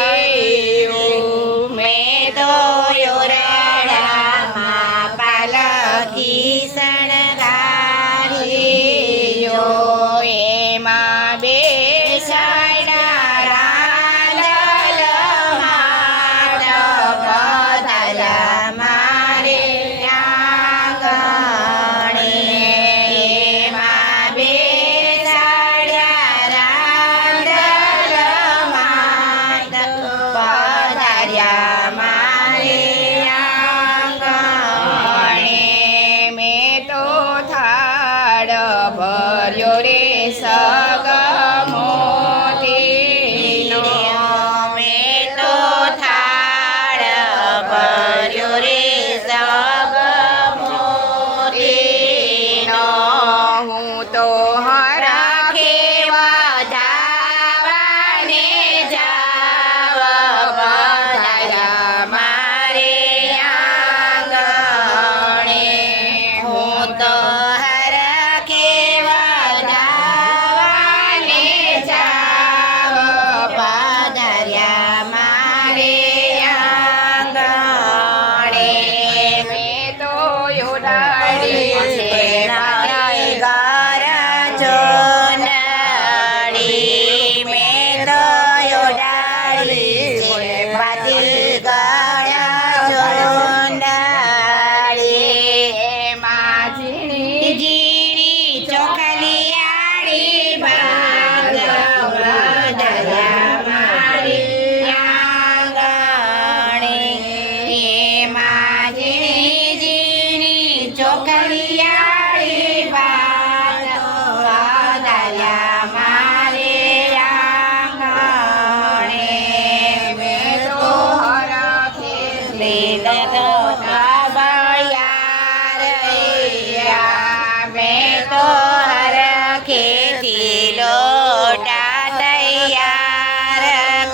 આવ્યો. મેં કર્યો રે સગા 빨리 제발 읽어 અમે તો લોટા તૈયાર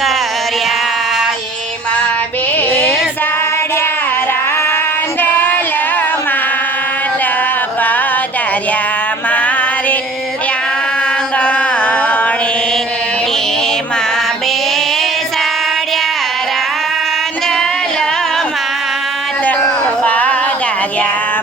કર્યા. એમાં બે સાડ્યા રાંડલ માલ પધાર્યા બે સાડ્યા રાંડલ માલ પધાર્યા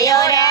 Sayora.